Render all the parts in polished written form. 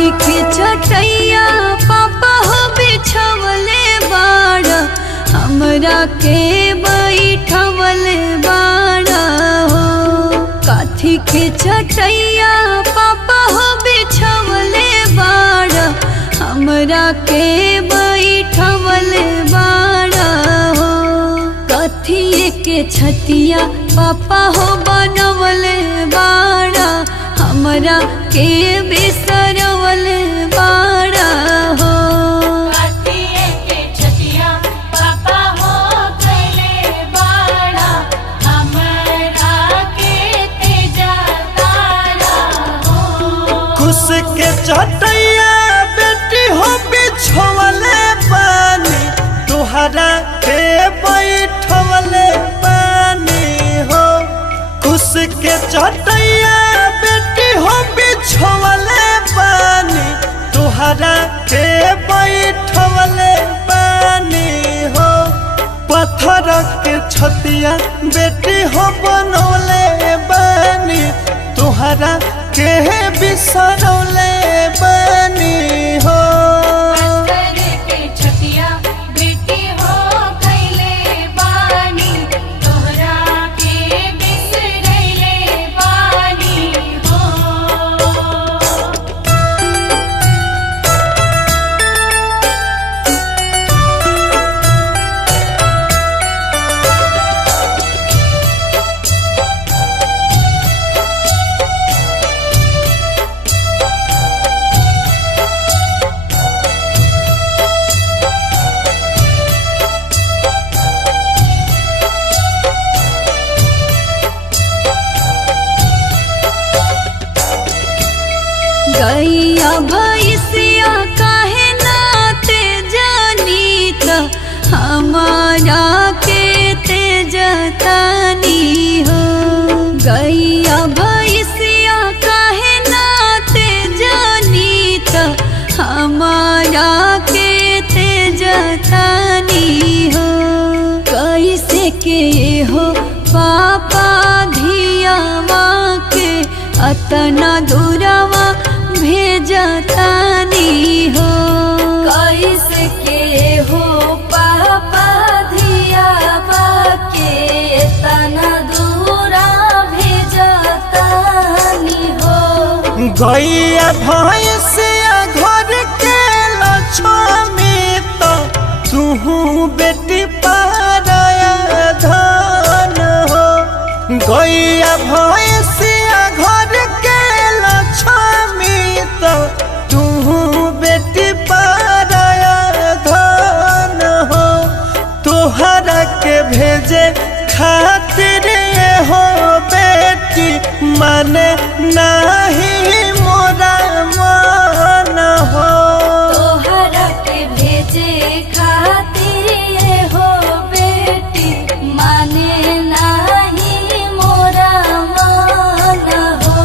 काठी के चटैया पापा हो बिछवले बाड़ा हमरा के बैठवले बाड़ा हो। काठी के चटैया पापा हो बिछवले बाड़ा हमरा के बैठवले बाड़ा हो। कथिए के छतिया पापा हो बनवले बाड़ा हमरा के बिसरवले बाड़ा हो। काठिए के छतिया पापा हो गइले बाड़ा हमरा के तेजा तारा हो। कुश के चटैया बेटी हो बिछवले बानी तुहरा के बैठवले बानी हो। कुश के चटैया बेटी हो बिछवले बानी तुहरा के बैठवले बानी हो। पत्थर के छतिया बेटी हो बनौले बानी तुहरा के बिसरौले बानी हो। पत्थर के छतिया बेटी हो गइले बानी तोहरा के बिसरैले बानी हो। गैया भैंसिया काहे नाते जानी त हमारा के तेजतानी हो। गैया भैंसिया काहे नाते जानी त हमारा के तेजतानी हो। कैसे के हो पापा धियावा के अतना दूरवा भेजतानी हो। कैसे के हो पापा धियावा के तना दूरा भेजतानी हो। गैया भैंसिया घर के लक्ष्मी तो तुहू बेटी पाराया धन हो। गैया भैंसिया घर के लक्ष्मी तो तुहू बेटी पाराया धन हो। तुहरा के भेजे खातिर हो बेटी माने नहीं मोरा मन हो। तोहरा के भेजे खातिर हो बेटी माने नाही मोरा मन हो।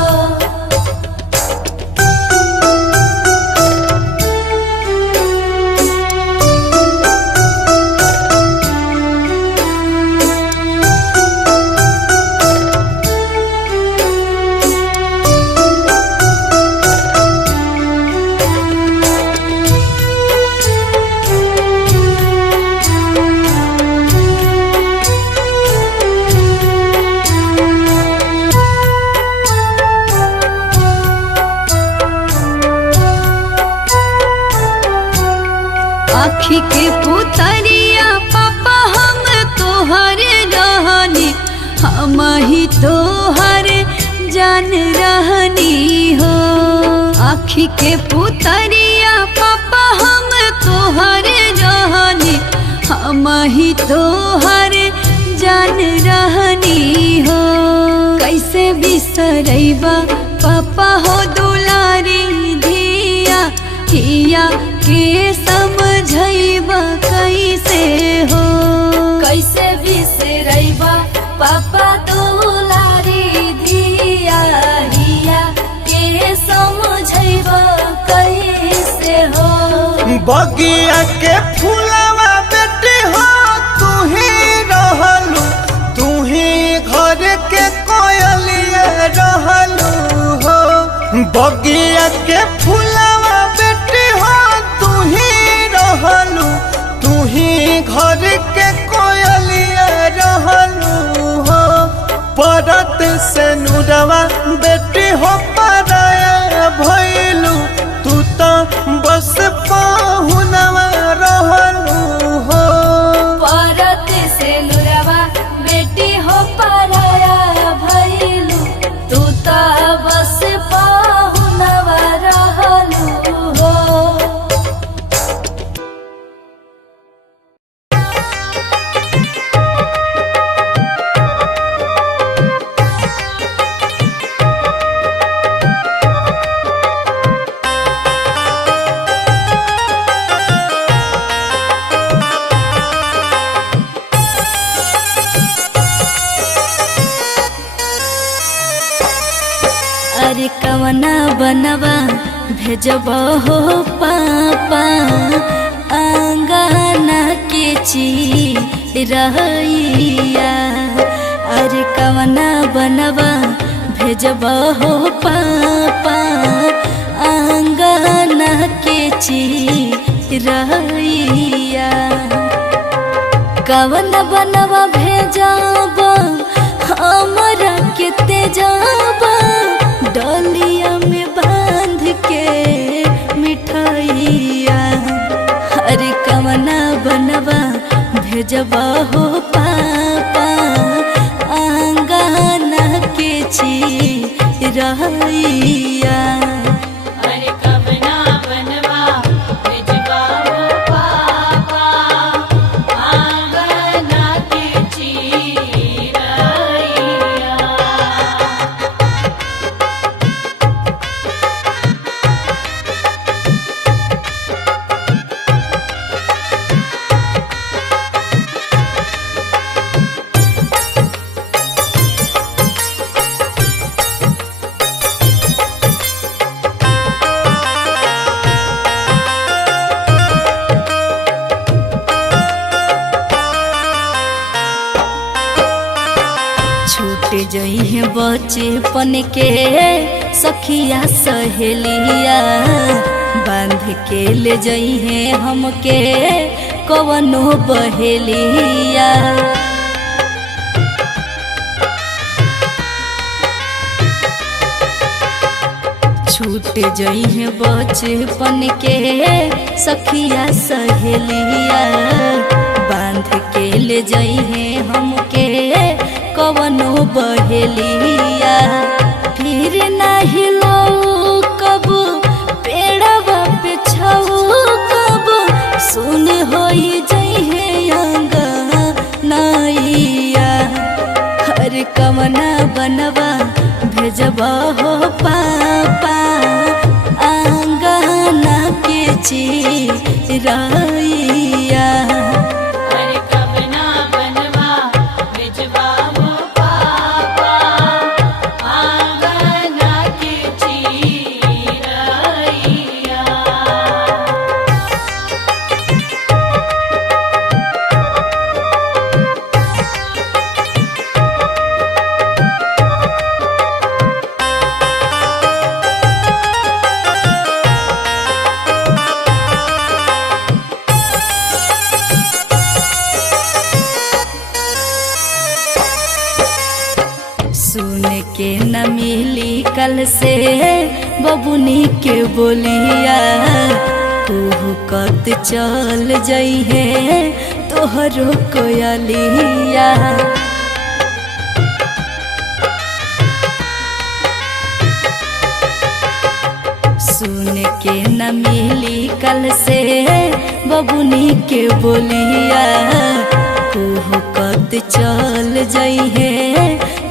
आँखी के पुतरिया पापा हम तोहर रहनी हम ही तोहर जान रहनी हो। आँखी के पुतरिया पापा हम तोहर रहनी हम ही तोहर जान रहनी हो। कैसे बिसरैबा पापा हो दुलारी धिया हिया के समझैबा कैसे हो। कैसे बिसरैबा पापा दुलारी धिया हिया के समझैबा कैसे हो। बगिया के फूलवा बेटी हो तू ही रहलू तू ही घर के कोयलिया रहलू हो। बगिया के फूलवा रहलू तू ही घर के कोयलिया रहलू हो। परत से नुरवा बेटी हो पराया भइलू तू तो बस पहुनवा रहलू हो। परत से नुरवा बेटी हो पराया भइलू तू तो बस पहुनवा रहलू हो। अरे कवना बनवा भेजब हो पापा अंगना के चिरैया। अरे कवना बनवा भेजब हो पापा अंगना के चिरैया। कवन बनवा भेजब हमरा के तेजब डलिया में बांध के मिठाइया। अरे कवना बनवा भेजब हो पापा अंगना के चिरैया। अरे कवना बनवा भेजबा हो पापा आंगना के चिरैया। छूट जइहे बचपन के सखिया सहेलिया बांध के ले जइहे हमके कवनो बहेलिया। छूट जइहे बचपन के सखिया सहेलिया बांध के ले जइहे हमके कवनो बहेलिया। फिर नहीं लो कब पेड़वा पे छऊ कब सुन होई जइहे अंगनैया। हर कवना बनवा भेजब हो पापा अंगना के चिरैया। अरे कवना बनवा भेजबा हो पापा आंगना के चिरैया। सुन के न मिली कल से बबुनी के बोलिया तू कत चल जइहे तोहरो कोयलिया। सुन के न मिली कल से बबुनी के बोलिया तू कत चल जइहे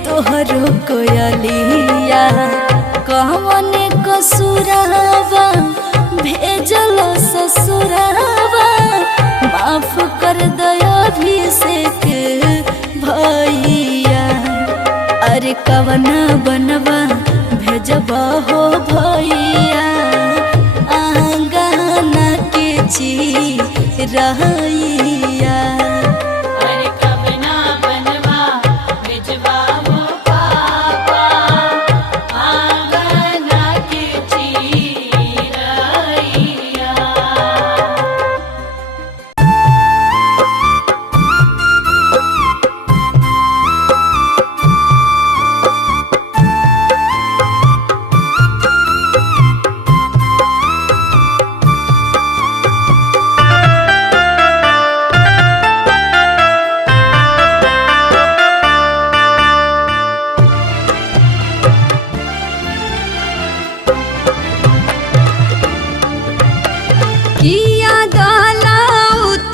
तोहरो कोयलिया। कवन कसुरवा भेजल ससुरवा माफ कर दया अभिषेक भैया। अरे कवना बनवा भेजब हो भैया आंगना के चिरैया। अरे कवना बनवा भेजबा हो पापा आंगना के चिरैया।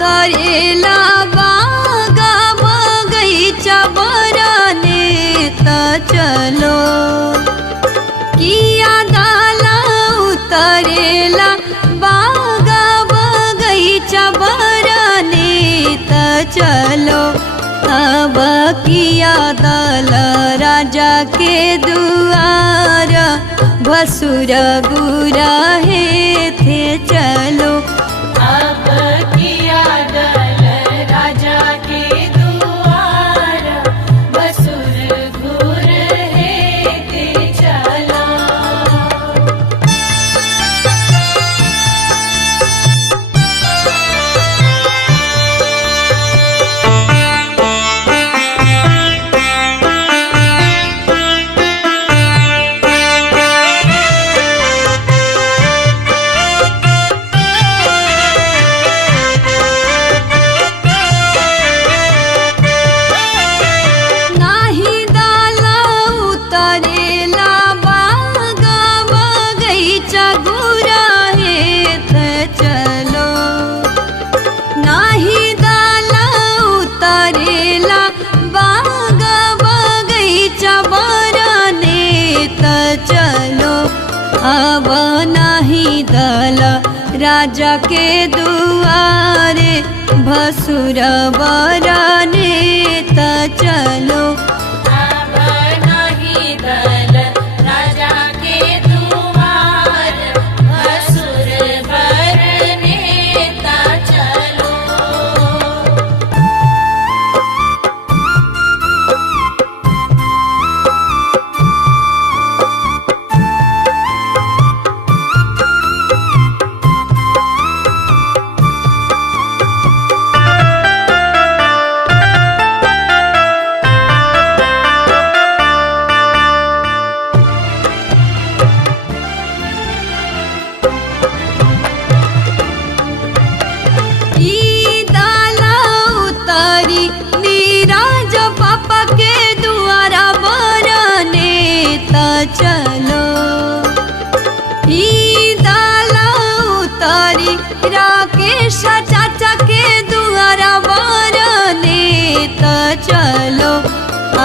उतरेला बागा बगैचा बरने त चलो किया दाला उतरेला बागा बगैचा बरने त चलो अब किया दाल राजा के दुआर भसुर गुरा हे थे चलो अब किया दल राजा के दुआर बसुर घूर है ते चला। नाही दाला उतरेला बागा बगैचा गुरा हे थ चलो नाही दाला उतरेला बागा बगैचा बरने त चलो अब नाही दल राजा के दुआरे भसुर बरने त चलो अब नहीं दल राजा के दुआर भसुर बरने ता चलो। ई दाला उतारी नीराज पापा के दुआरा बरने त चलो ई दाला उतारी राकेश चाचा के दुआरा बरने त चलो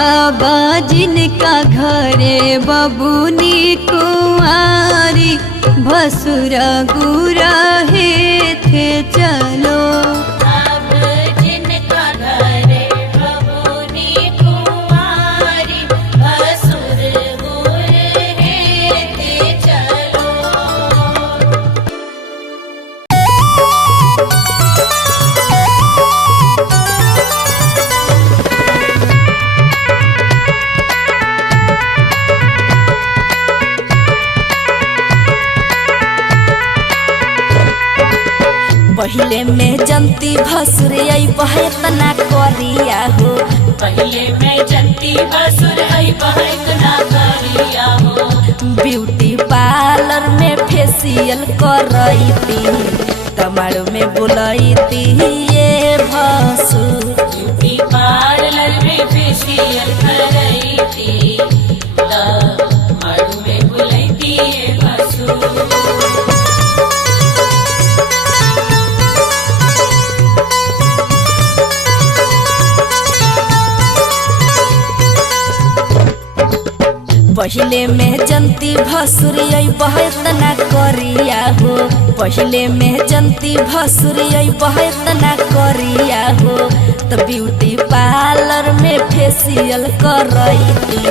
अब जिनका घरे बबुनी कुंवारी भसुर गुरा हे थे चलो अब जिनका घरे बबुनी कुंवारी भसुर घूर है ते चलो। पहिले में जनती भसुर आई बहे तना करिया हो पहले मैं जनती बसुर आई बहक ना करिया हो ब्यूटी पार्लर में फेशियल करैती तमाड़ में बुलैती ये भसुर ब्यूटी पार्लर में फेशियल करई थी मारू में बुलैती बसुर। पहिले में जनती भसुर आई बहे तना करिया हो पहिले में जनती भसुर आई बहे तना करिया हो तो ब्यूटी पार्लर में फेशियल करैती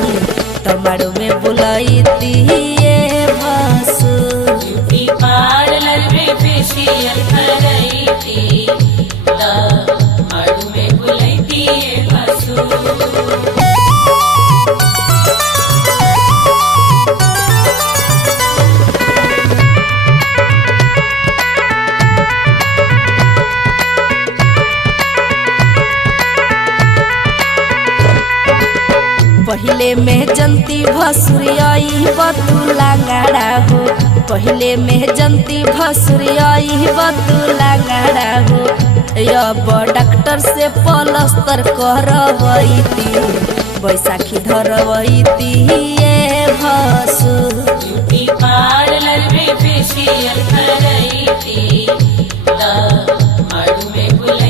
तमाड़ो में बुलैती ये भसुर ब्यूटी पार्लर में फेशियल करई थी मारू में बुलैती बसुर। पहिले में जनती भसुर आई बतुला गाड़ा हो पहिले में जनती भसुर आई बतुला गाड़ा हो अब डॉक्टर से पलस्तर करवैती बैसाखी धरवैती ये भसुर ब्यूटी पार्लर में फेशियल करई थी मारू में बुलैती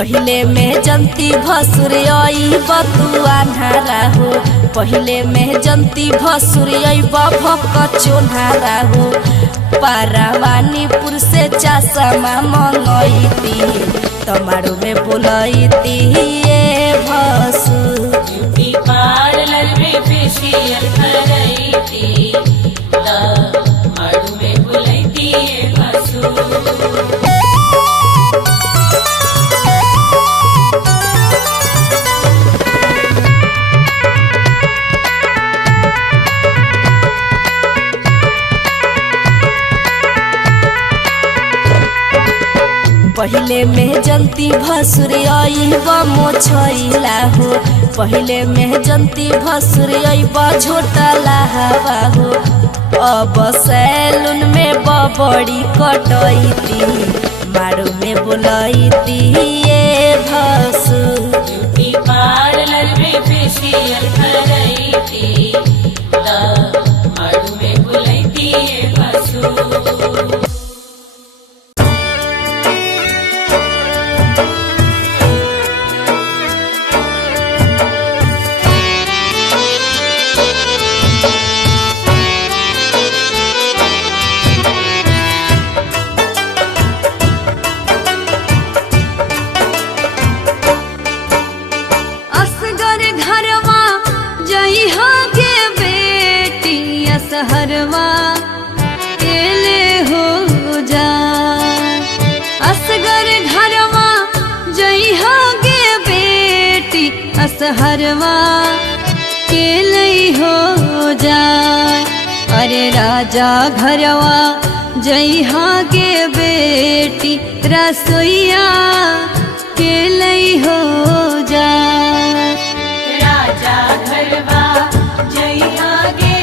पहिले में जंती भसुर आई बतुआ नारा हो पहिले में जंती भसुर आई भक चोन्हारा हो पारावानीपुर से चासमा मंगईती तमारू में बोलती ये भसुर ब्यूटी पार्लर में फेशियल करैती तमारू में बोलती ये भसुर। पहिले में जंती भसुर आई मोछैला हो पहिले में जंती भसुर आई झोटला हवा हो अब सैलून में बड़ी कटैती मारू में बोलती ये भसुर ब्यूटी पार्लर में फेशियल करैती तमारू में बोलती ये भसुर। हरवा केले हो जा असगर घरवा जइहा गे बेटी असहरवा केले हो जा अरे राजा घरवा जइहा गे बेटी रसोईया केले हो जा राजा घरवा जइहा गे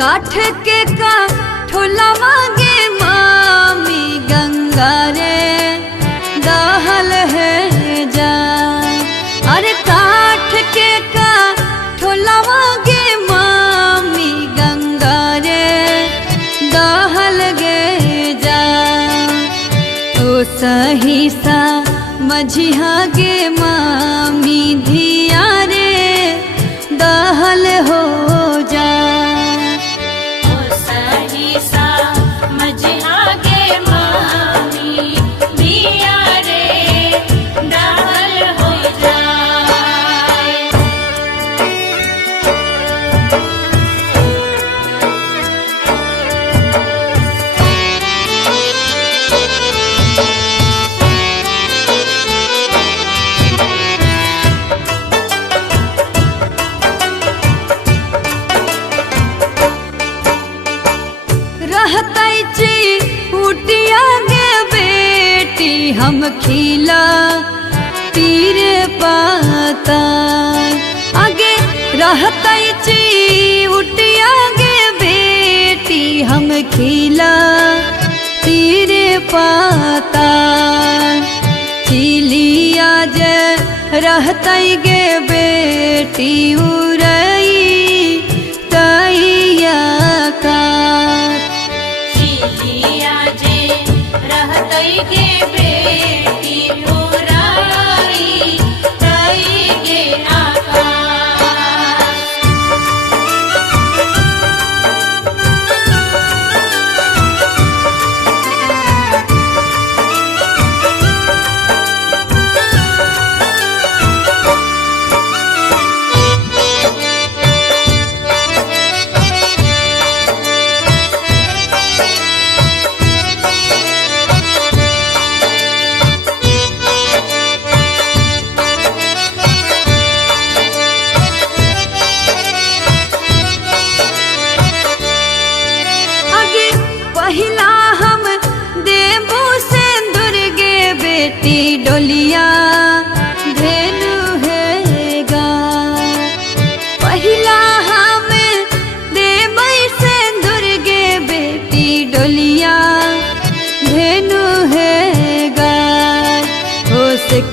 काठ के का ठोलावा गे मामी गंगा रे दहल है जा अरे काठ के का ठोलावा गे मामी गंगा रे दहल गे जा तो सही सा मझिया गे मामी धिया रे दहल हो जा हम खिला तीर पाता आगे रहता उटिया गे बेटी हम खिला तीर पाता चिलिया जे रहता गे बेटी उड़ई तैया का चिलिया जे रहता गे बेटी उड़ाई तई गे आकाश।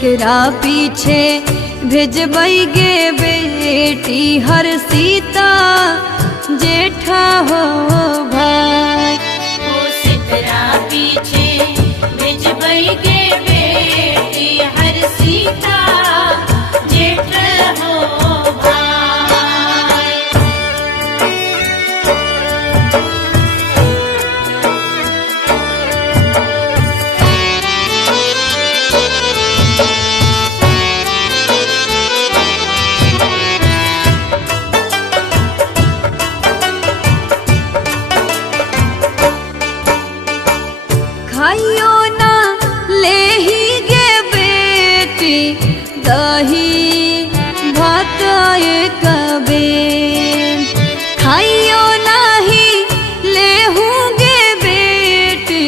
केकरा पीछे भेजबै गे बेटी हर सीता जेठा हो भाई। केकरा पीछे भेजबै गे बेटी हर सीता जेठ हो भाई। खाइयो ना लेही गे बेटी दही भात एक बेर। खाइयो नाही लेहू गे बेटी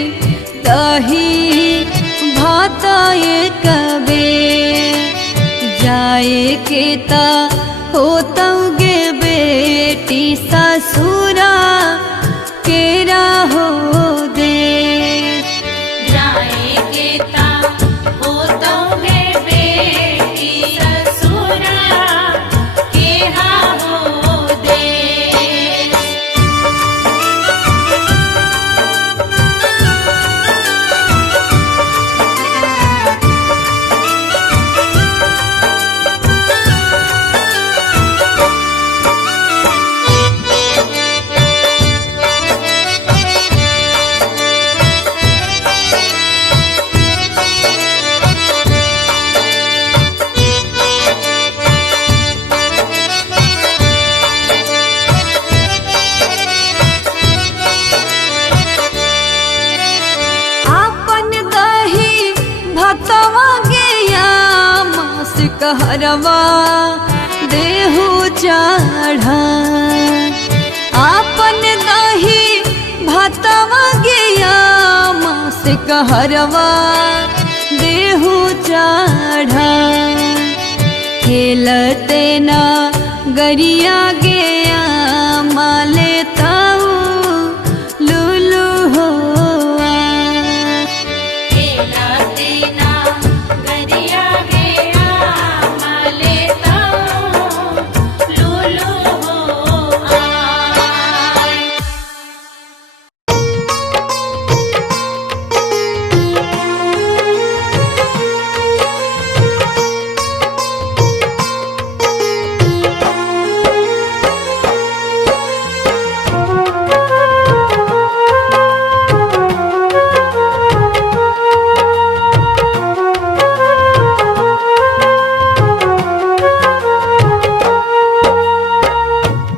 दही भात एक बेर। जाए के ता होतौ गे बेटी ससुरा केरा हो दे। जाए के ता होतौ गे बेटी ससुरा केहा हो दे। आपन दही भतवा गया मास कहरवा देहु चढ़ा। आपन दही भतवा गया मास कहरवा देहु चढ़ा। खेलते ना गरिया गया माले ताऊ लुलु हो खेलते ना गरिया गया माले ताऊ लुलु हो आय।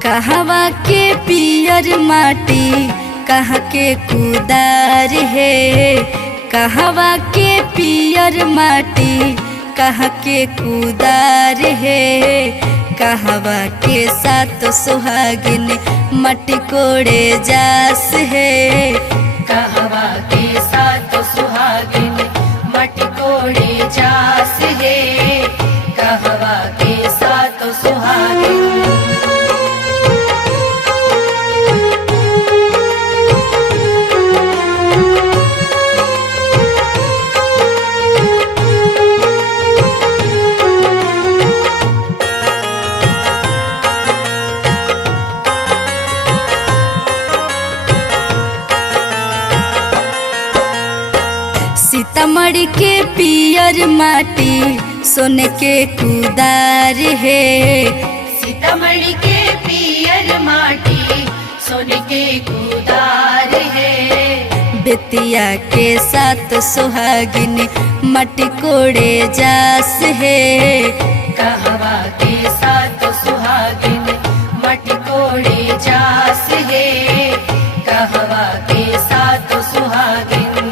कहवा के पियर माटी कहाँ के कुदार है। कहवा के पियर माटी कहाँ के कुदार है। कहवा के साथ सुहागिन मटी कोड़े जास है। कहवा के साथ सुहागिन मटी कोड़े जास है। कहवा के साथ सुहागिन सीतामढ़ी के पियर माटी सोने के कुदार है। सीतामढ़ी के पियर माटी सोने के कुदार है। बेतिया के साथ सुहागिन मटी कोड़े जास है। कहवा के साथ सुहागिन मटी कोड़े जास है। कहवा के साथ सुहागिन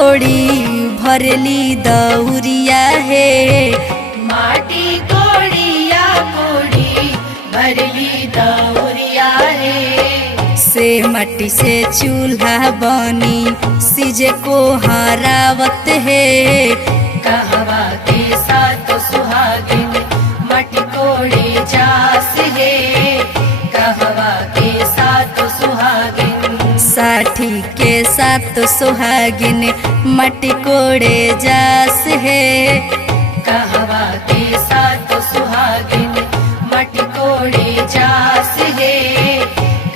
कोड़ी भरली दौरिया हे माटी कोड़िया कोड़ी भरली दौरिया रे से मट्टी से चूल्हा बनी सिजे को हरावत है कहवा के साथ सुहागिन मटी कोड़े जास है कहवा के साथ सुहागिन साठी के साथ सुहागिन मट्टी कोड़े जास है कहवा के साथ सुहागिन मटी कोड़े जास है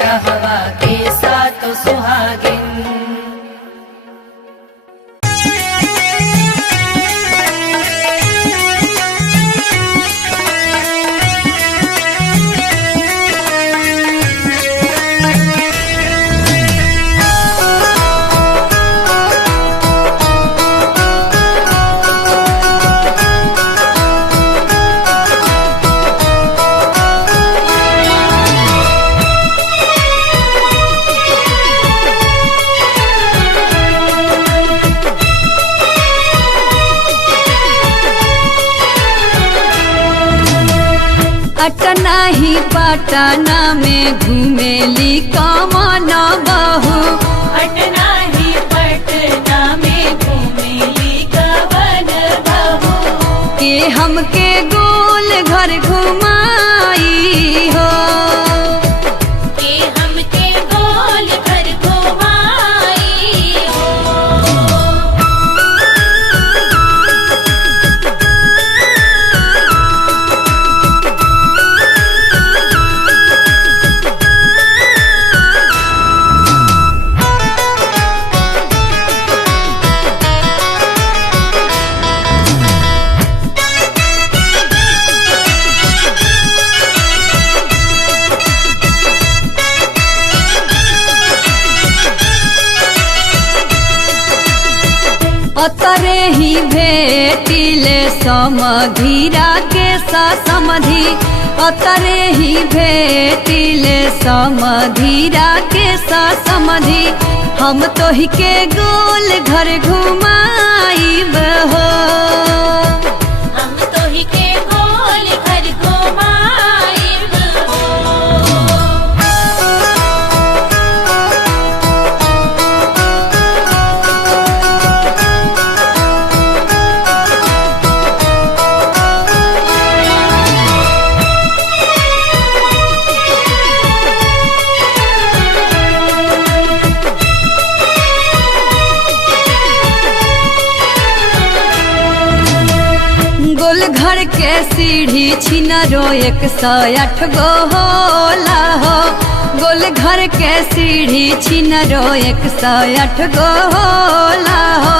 कहवा के साथ सुहागिन अटना ही पटना में घूमेली कमन बहू पटना ही पटना में घूमेली कवन बहू के हमके गोल घर घुमाई हो के हमके गोल घर घुमाई हो अतरे ही भेटिले समधीरा के समधि अतरे ही भेटिले समधीरा के समधि हम तो ही के गोल घर घुमाईब हो हम तो ही के गोल घर घुमाईब हो गोल घर के सीढ़ी छिनरो 108 गो होला हो गोल घर के सीढ़ी छिनरो 108 गो होला हो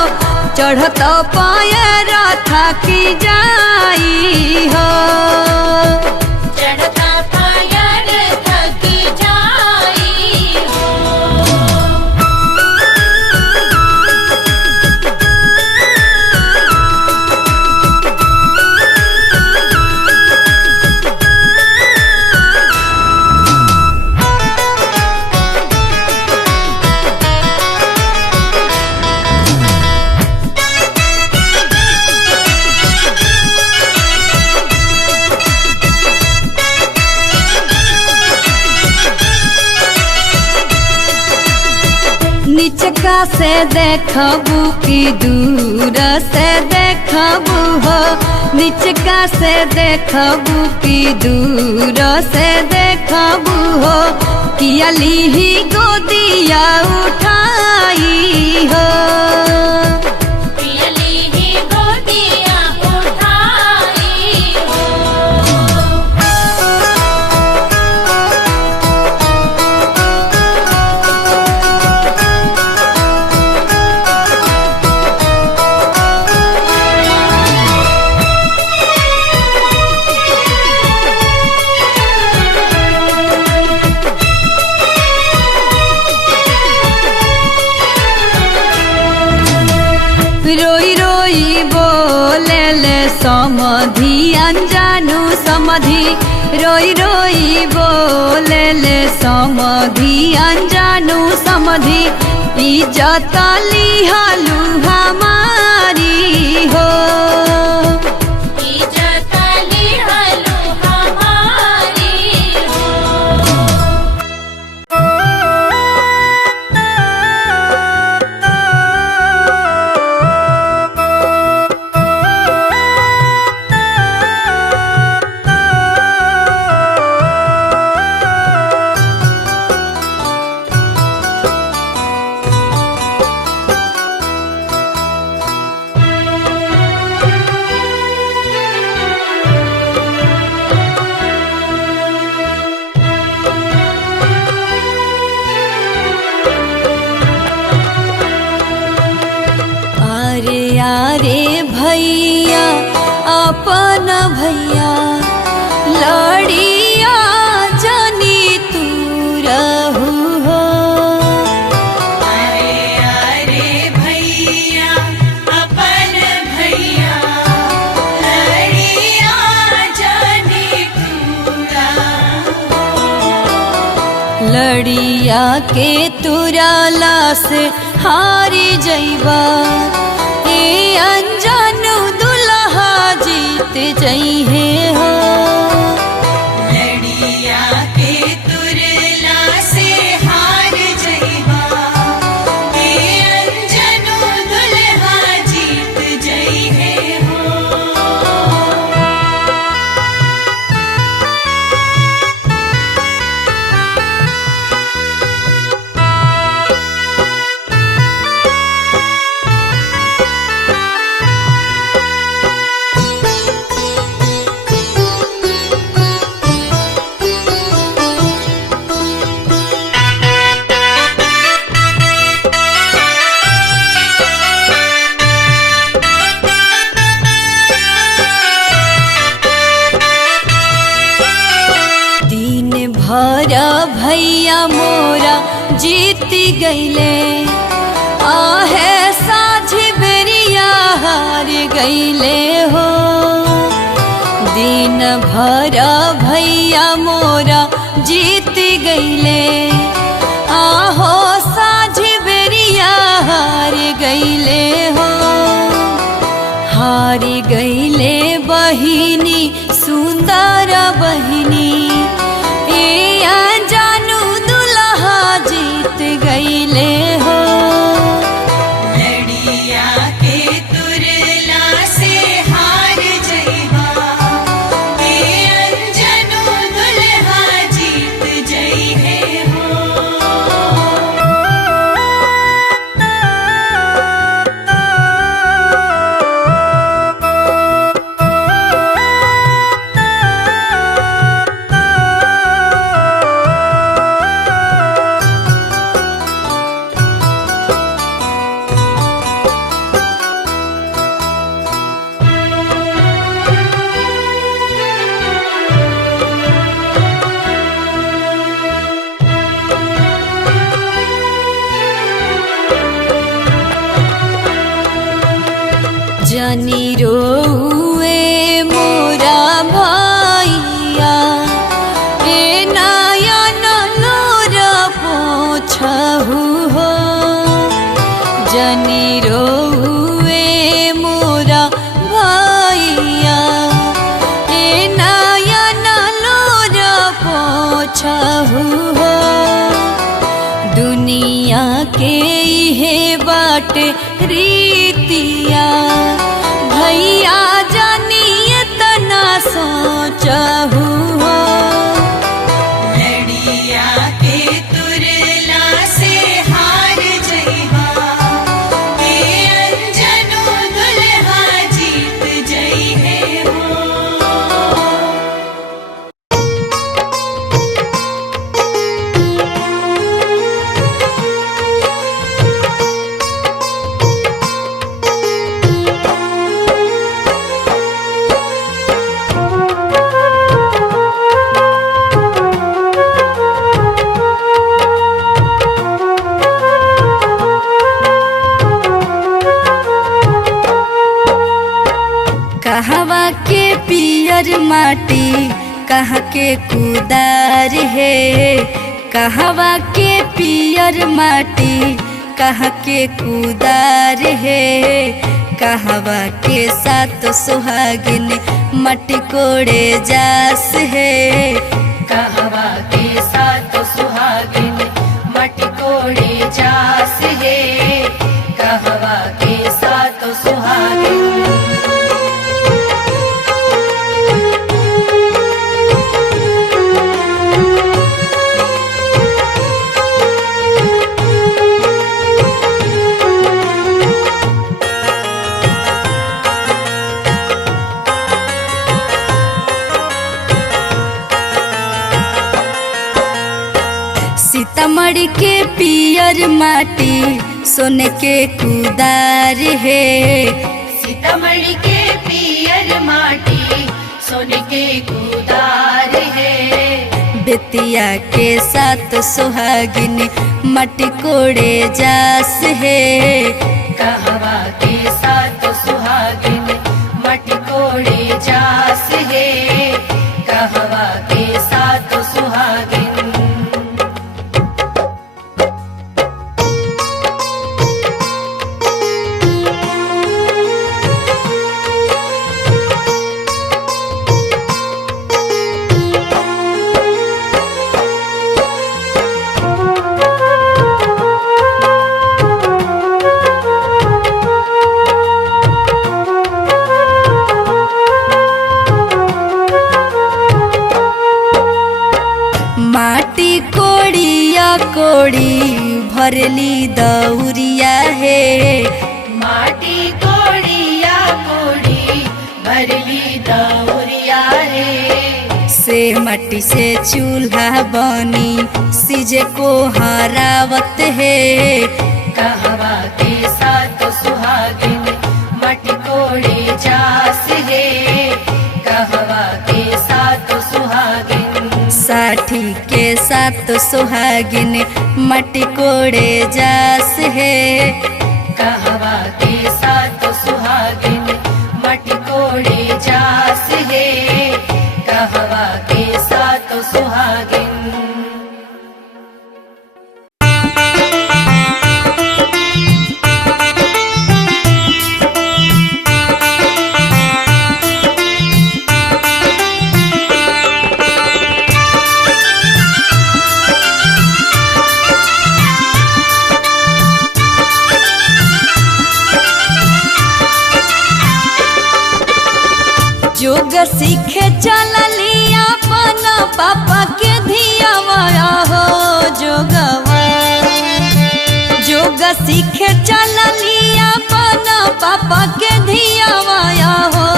चढ़त पायर थाकी जाई हो चढ़ता पायर थकी जाई हो निचका से देखबू की दूर से देखबू हो निचका से देखबू की दूर से देखबू हो किया लीही गोदिया उठाई हो पियली ही गोदिया उठाई हो रोई रोई बोले ले समधि अनजानू समधि रोई रोई बोले ले समधि अनजानू समधि इज्जत लिहलु हमारी हो। इज्जत लिहलु हमारी हो। अरे अरे भैया अपन भैया लड़िया जानी तू रहू हो। अरे अरे भैया अपन भैया लड़िया जानी तूरा। लड़िया के तुराला से हारी जइबा ए अनजानु दुल्हा जीत जइहे हो। लड़िया के तुरला से हार जइबा ए अनजनु दुल्हा जीत जइहे हो। दिन भर भैया मोरा जीत गईले आहे साझी बेरिया हार गईले हो। दिन भर भैया मोरा जीत गईले आहो साझी बेरिया हार गईले हो। हार गईले बहिनी सुंदर बहिनी ए जानू दुल्हा जीत गईले हो। लड़िया के तुरला से हार जइबा ए अनजनु दुल्हा जीत जइहे हो। जनी रोए मोरा भैया ए नयन लोर पोछहु हो। जनी रोए मोरा भैया ए नयन लोर पोछहु हो। दुनिया के इहे बाट रीतिया भैया जानिए तना सोचहु हो। लड़िया के तुरला से हार जइबा ए अनजनु दुल्हा जीत जइहे हो। कहवा के पियर माटी कहाँ के कुदार है। कहवा के पियर माटी कहाँ के कुदार है, कहवा के साथ सुहागिन मटी कोड़े जास है। कहवा के साथ सुहागिन मटी कोड़े जास है, कहवा के साथ सुहागिन। सीतामढ़ी के पियर माटी सोने के कुदार है। सीतामढ़ी के पियर माटी सोने के कुदार है। बेतिया के साथ सुहागिन मटी कोड़े जास है। कहवा के साथ सुहागिन मटी कोड़े जास है, कहवा के साथ सुहागिन। माटी कोड़िया कोड़ी भरली दौरिया है। माटी कोड़िया कोड़ी भरली दौरिया है। से मट्टी से चूल्हा बनी सीजे को हरावत है। कहवा के साथ सुहागिन मटी कोड़े जास है, कहवा के साथ सुहागिन। साठी के साथ सुहागिन मटी कोड़े जास है। कहवा के साथ सुहागिन मटी कोड़े जास है, कहवा के साथ सुहागिन। जोग सीखे चलली अपन पापा के धियावा हो जोगवा। जोग सीखे चलली अपन पापा के धियावा हो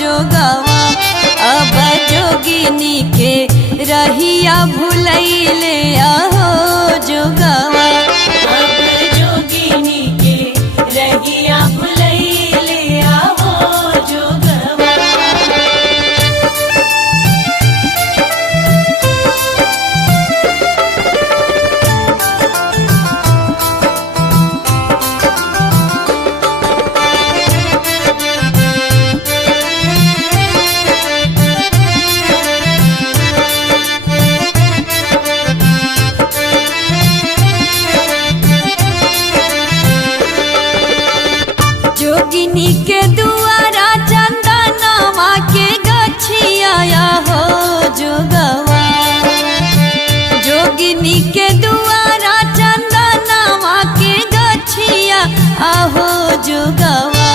जोगवा। अब जोगिनी के रहिया भुलैले हो जोगवा। अब जोगिनी के रहिया भुलैले हो जोगवा। जोगिनी के दुआरा चंदनवा के गछिया हो जोगवा। जोगिनी के दुआरा चंदनवा के गछिया आहो जोगवा।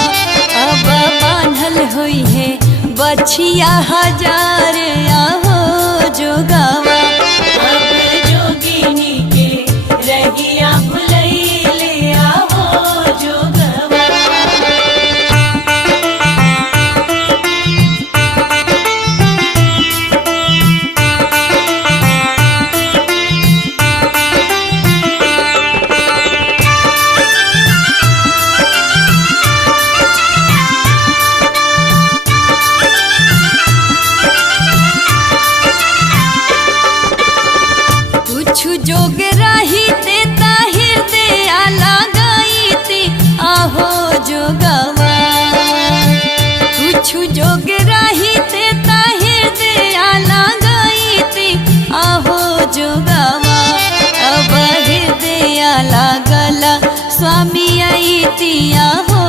अब बांधल हुई है बछिया हजार आहो जोगवा। अब जोगिनी के रहिया भुलैले हो जोगवा। प्रीतिया हो